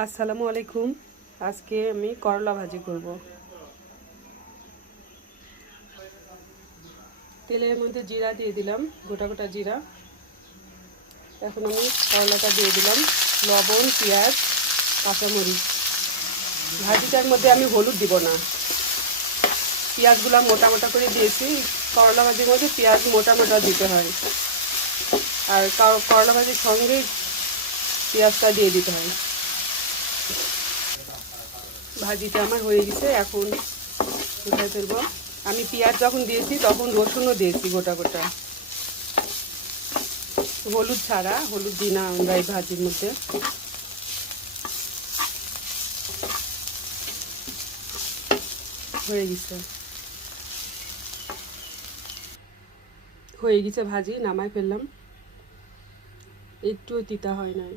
আসসালামু আলাইকুম। আজকে আমি করলা ভাজি করব। তেলের মধ্যে জিরা দিয়ে দিলাম, গোটা গোটা জিরা। এখন আমি করলাটা দিয়ে দিলাম, লবণ, পেঁয়াজ, কাঁচামরিচ। ভাজিটার মধ্যে আমি হলুদ দিব না, পেঁয়াজগুলো মোটা মোটা করে দিয়েছি। করলা ভাজির মধ্যে পেঁয়াজ মোটা মোটা দিতে হয়, আর করলা ভাজির সঙ্গে পেঁয়াজটা দিয়ে দিতে হয়। ভাজিটা আমার হয়ে গেছে, এখন উঠাই ফেলবো। আমি পেঁয়াজ যখন দিয়েছি তখন রসুনও দিয়েছি গোটা গোটা। হলুদ ছাড়া, হলুদ দিই না আমরা এই ভাজির মধ্যে। হয়ে গেছে ভাজি, নামাই ফেললাম। একটুও তিতা হয় নাই।